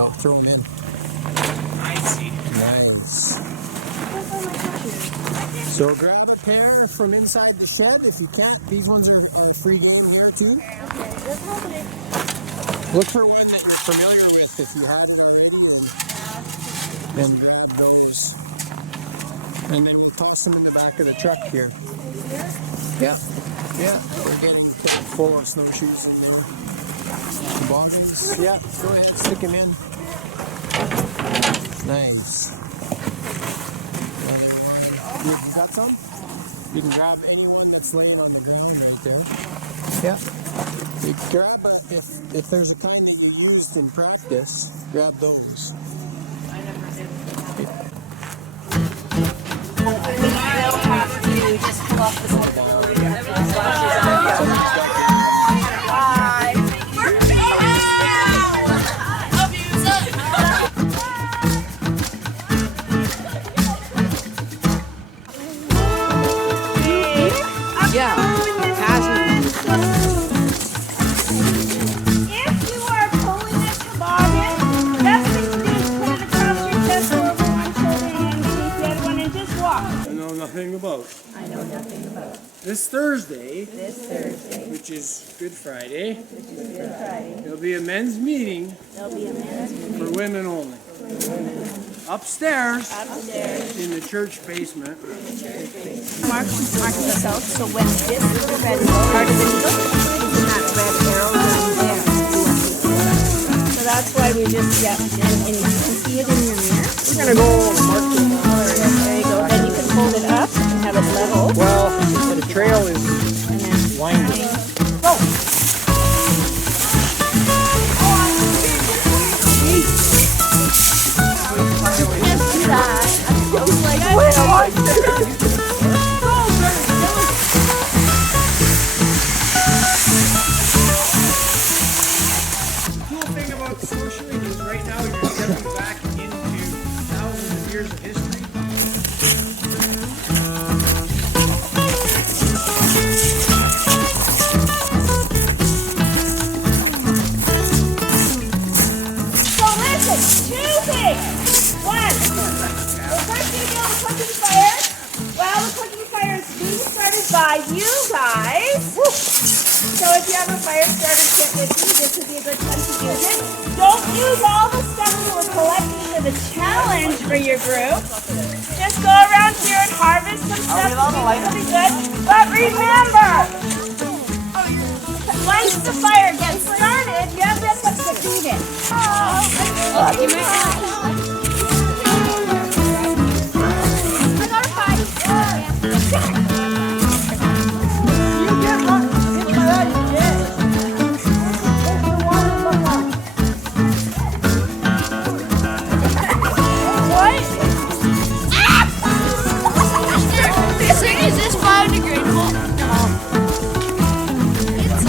go. Throw them in. I see. Nice. So grab a pair from inside the shed. If you can't, these ones are free game here too. Look for one that you're familiar with if you had it already, and then grab those. And then we'll toss them in the back of the truck here. Yeah, yeah. We're getting full of snowshoes and then toboggans. Yeah, go ahead, stick them in. Nice. You got some? You can grab any one that's laying on the ground right there. Yeah. You grab if there's a kind that you used in practice, grab those. I never did. Yeah. Just pull off the Yeah. If you are pulling a toboggan, best thing to do is put it across your chest or over one shoulder and underneath the other one and just walk. I know nothing about. I know nothing about This Thursday, which is Good Friday, Good Friday. there'll be a men's meeting There'll be a men's meeting for women only. Upstairs upstairs. in the church basement. Mark yourself, so when this little red part of the needle is in that red arrow down there. So that's why we just, and you can see it in your mirror. We're gonna go mark the There you go. Then you can hold it up and have it level. well, the trail is And then winding. go. Just do that. I was like, The cool thing about snowshoeing is right now you're stepping back into thousands of years of history. So listen, two things. One, we're first going to go to cooking fire. Well, the cooking fire is being started by you guys. So if you have a fire starter kit with you, this would be a good time to use it. Don't use all the stuff you were collecting for the challenge for your group. Just go around here and harvest some stuff to be really good. But remember, once the fire gets started, you have to put the feet in. I got a fight. Is this biodegradable? It's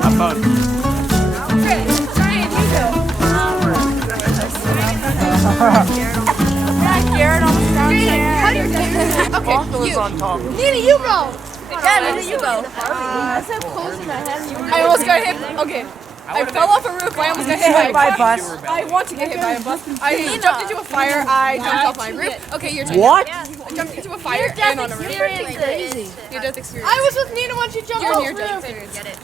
How about it? okay. Ryan, you go. Garrett almost down Okay, you. on top. Nina, you go. Yeah, Nina, you go. I almost got hit. Okay. I fell off a roof. I almost got hit by a bus. I want to get hit by a bus. I jumped into a fire. I jumped off my roof. Okay, your turn. What? I jumped into a fire and on a roof. Near-death experience. I was with Nina when she jumped off the roof.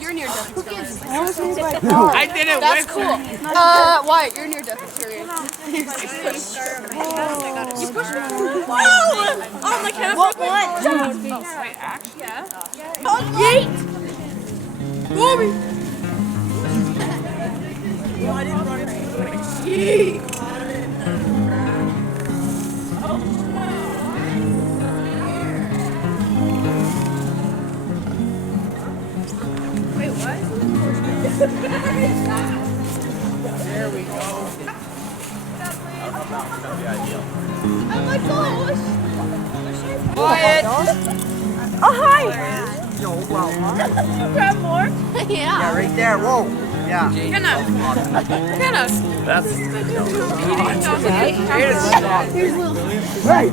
Your near-death experience. I did it That's with cool. Why? Your near-death experience. You pushed me. Oh, my cat. What? Wait, actually, yeah. Yeet! Bobby. Wait, what? There we go. Oh my gosh! Quiet. Oh, hi! Yo, well, You grab more? yeah, right there. Whoa. Yeah. Hannah! That's Right.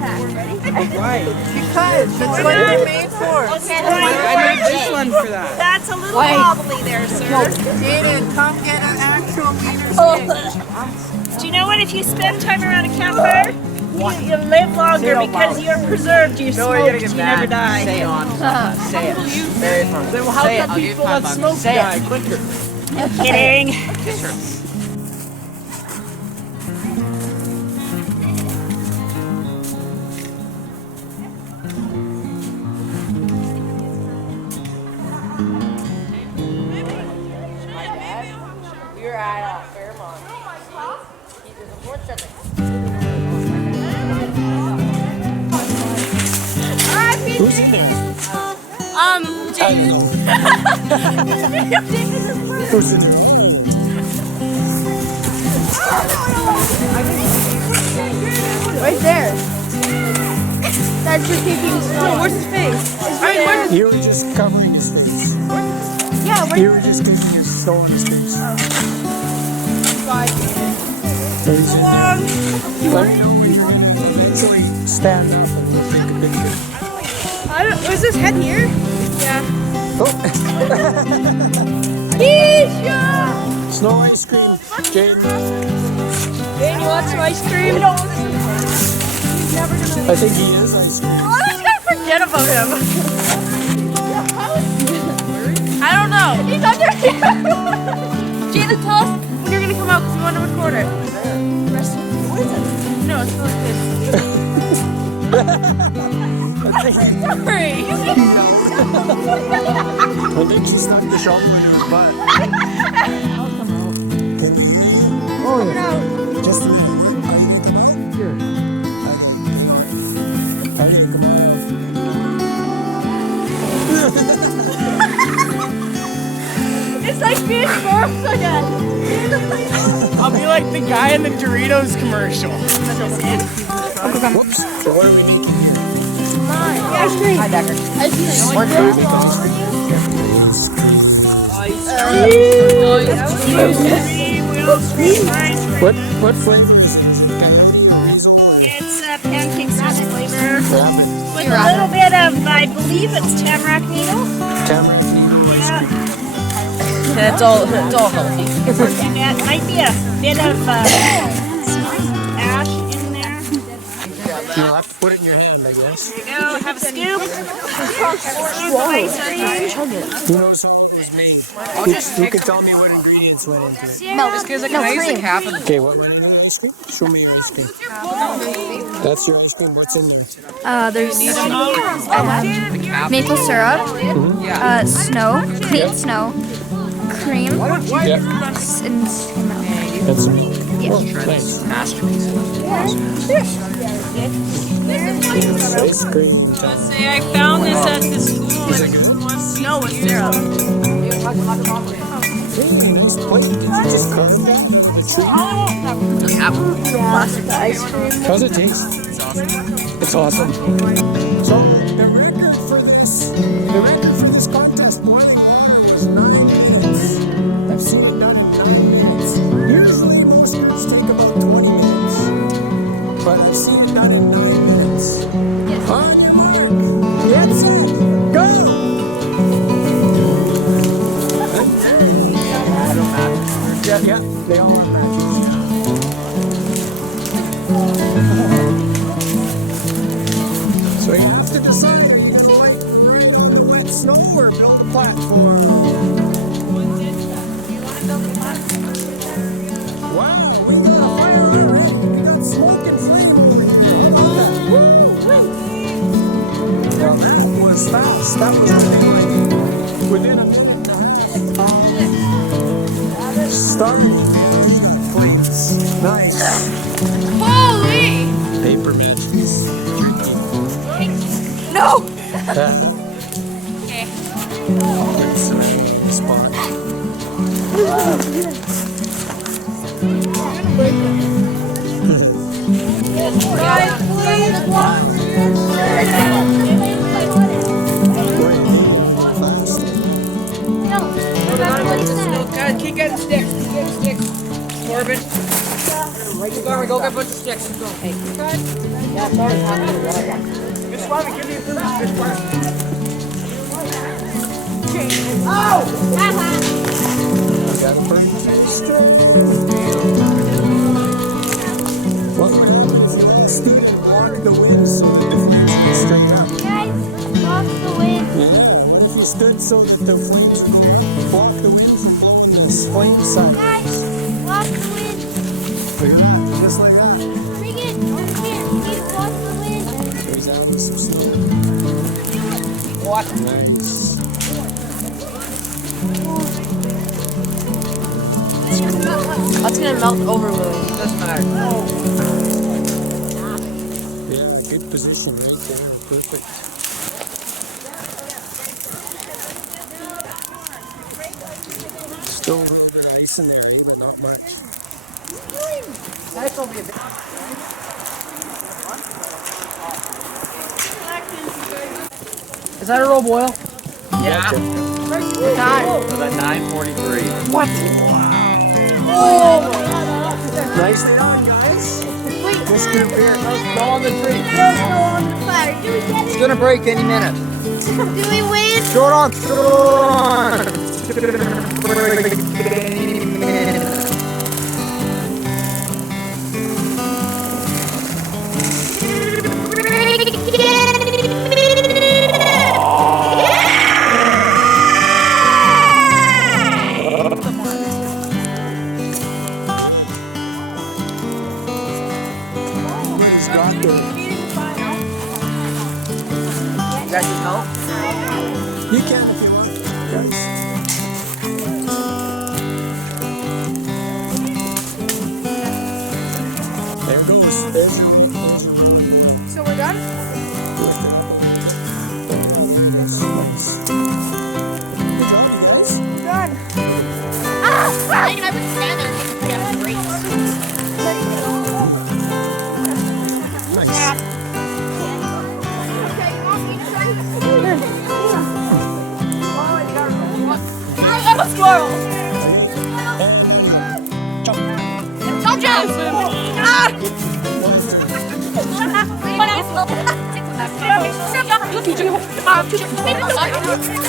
Because that's what they're made for. Okay, I made this one for that. That's a little wobbly there, sir. Jaden, come get an actual wiener steak. if you spend time around a campfire, you live longer because you're preserved. You're smoked. You never die. Say on. Say it. Very fun. Then how Say it. come I'll give you people that $5. smoke Say die it. quicker? Kidding. We were at Fairmont. There's a fourth setting. Who's in there? Who's in there? Right there. That's your keeping snow. Where's his face? It's right there. You were just covering his face. Yeah, You were just giving him snow on his face. So he's in there. Let me know when you're going to eventually stand up and we'll take a picture. Was his head here? Yeah. Oh! Snow ice cream. Jane. Jane, you want some ice cream? I think he is ice cream. I was gonna forget about him. I don't know. He's under here. Jana, tell us when you're gonna come out because we want to record it. No, it's not like this. Sorry. I think she stuck the shovel in her butt. Oh, yeah. Just a little bit. Are you going to come out? Here. Are you going to come out? It's like being forced again. I'll be like the guy in the Doritos commercial. Whoops. So what are we making here? Ice cream. Hi, Decker. Ice cream. What flavor is it? Is it kind of hazel or It's pancake sauce flavor rabbit? with a little bit of, I believe it's tamarack needle. Tamarind? Yeah. It's all healthy. And that might be a bit of ash in there. You'll have to put it in your hand, I guess. There you go. Have a scoop. Scoop of ice cream. Who knows how it was made? Who can tell me what ingredients went into it? Okay, what went in the ice cream? Show me your ice cream. That's your ice cream. What's in there? There's maple syrup, snow, clean snow, cream, Yep. and That's milk. Oh, nice. Ice cream. Say I found this at the school. Is it good? No, it's syrup. Hey, nice plate. Did you just cut it down the tree? How's it taste? It's awesome. So the record for this contest boiling water was 9 minutes. I've seen it done in 9 minutes. Usually most groups take about 20 minutes, but I've seen it done in 9 minutes. On your mark, get set, go! Yeah, they all are matches. So you have to decide if you're going to like ride on the wet snow or build a platform. Wow, we got a fire already. We got smoke and flame over here. Now that was fast. That was only like within a minute and a half. Starting plates. Nice. Holy! Paper matrix. No! Okay. Let's spot. God, keep getting sticks. Keep getting sticks. Corbin. Go get a bunch of sticks. Go. Hey. Miss Swami, give me a food. Miss Swami. We got pretty straight. stood so that the flames would block the winds and blow in this flame side. Guys, block the wind. Look at that, just like that. Bring it over here. Keep block the wind. There's out with some snow. What? Nice. That's gonna melt over, Louie. Doesn't matter. Yeah, good position right there. Perfect. Still a little bit of ice in there, eh? But not much. That's gonna be a bit. Is that a roll boil? Yeah. What time? It was at 9:43. What? Nicely done, guys. This group here. Go on the tree. Let's go on the fire. Do we get It's it? gonna break any minute. Do we win? Throw it on. Throw it on. It's gonna break any minute. Everybody's got their- You guys need help? You can if you want, guys. There it goes. There's your So we're done? Nice. Good job, you guys. Done. I would stand there and get a break. Nice. I'm a squirrel. Jump. Don't jump. Ah!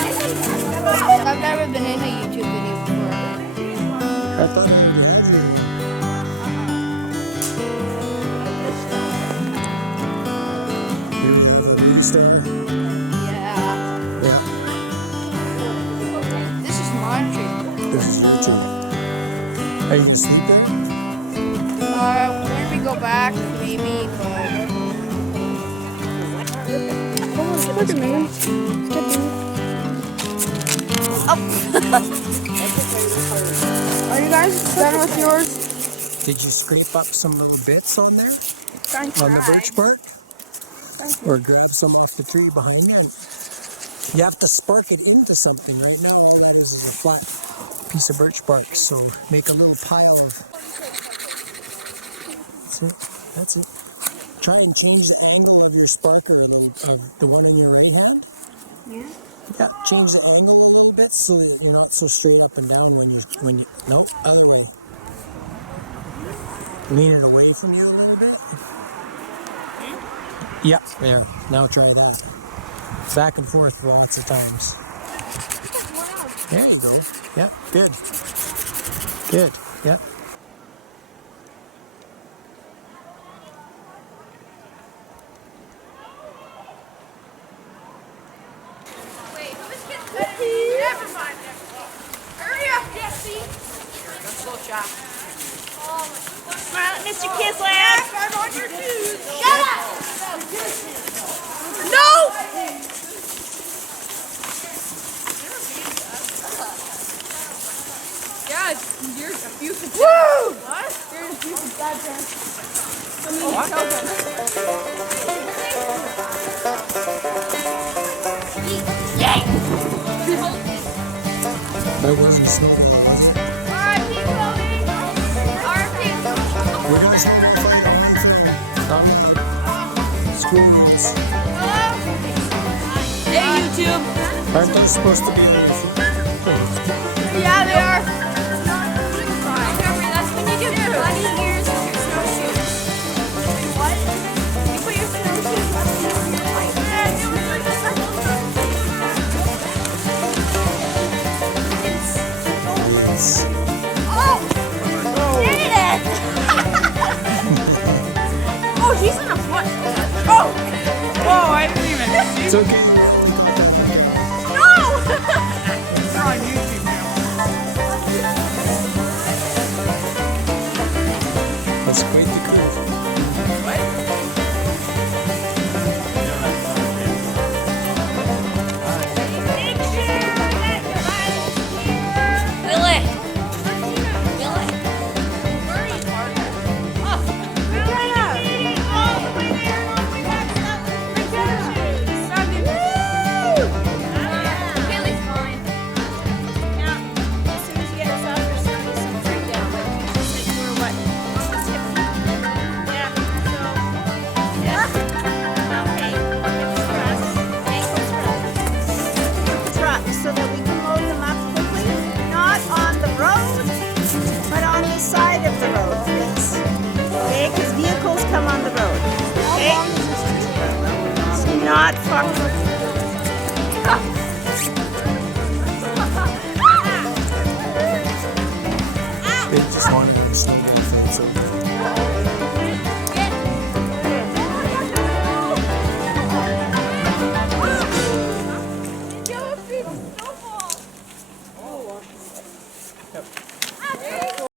I've never been in a YouTube video before. I thought I had you little star. Yeah. Yeah, This is my tree. this is YouTube. Are you gonna sleep there? When we go back, maybe, but. Are you guys done with yours? Did you scrape up some little bits on there? Trying to On the try. birch bark? Or grab some off the tree behind you? You have to spark it into something. Right now, all that is a flat piece of birch bark. So make a little pile of. That's it. That's it. Try and change the angle of your sparker and then the one in your right hand. Yeah. Yeah, change the angle a little bit so that you're not so straight up and down when you no, other way. Lean it away from you a little bit. Yep, there. Now try that. Back and forth lots of times. There you go. Yep, good. Good. Yep. Never mind. Hurry up, Jesse. Slow shot. Smile at Mr. Kisland. I'm on your shoes. Shut up. No! Yeah, you're abusive. Woo! What? You're an abusive goddamn. That wasn't snow. R.I.P. Chloe. R.I.P. We're gonna try and find a way from school rules. Hey, YouTube. Aren't they supposed to be? Yeah, they are. Remember, that's when you do bunny ears with your snowshoes. What? You put your snowshoes on your Oh! Did it! Oh, she's in a foot. Oh! Whoa, I didn't even see. It's okay. No! Let's quit the crew. Make sure that your Bible's clear. Willie. Meeting all the way there and all the way back. That was for Snowshoes. Haley's fine. Now, as soon as you get us off, there's going to be some tree down, but you just think we're what? Almost 50. Yeah, so. Yeah. Okay. Hips press, ankles press. Trucks so that we can load them up quickly, not on the road, but on the side of the road, please. Okay, because vehicles come on the road. Okay? It's not far. They just wanted to see anything, so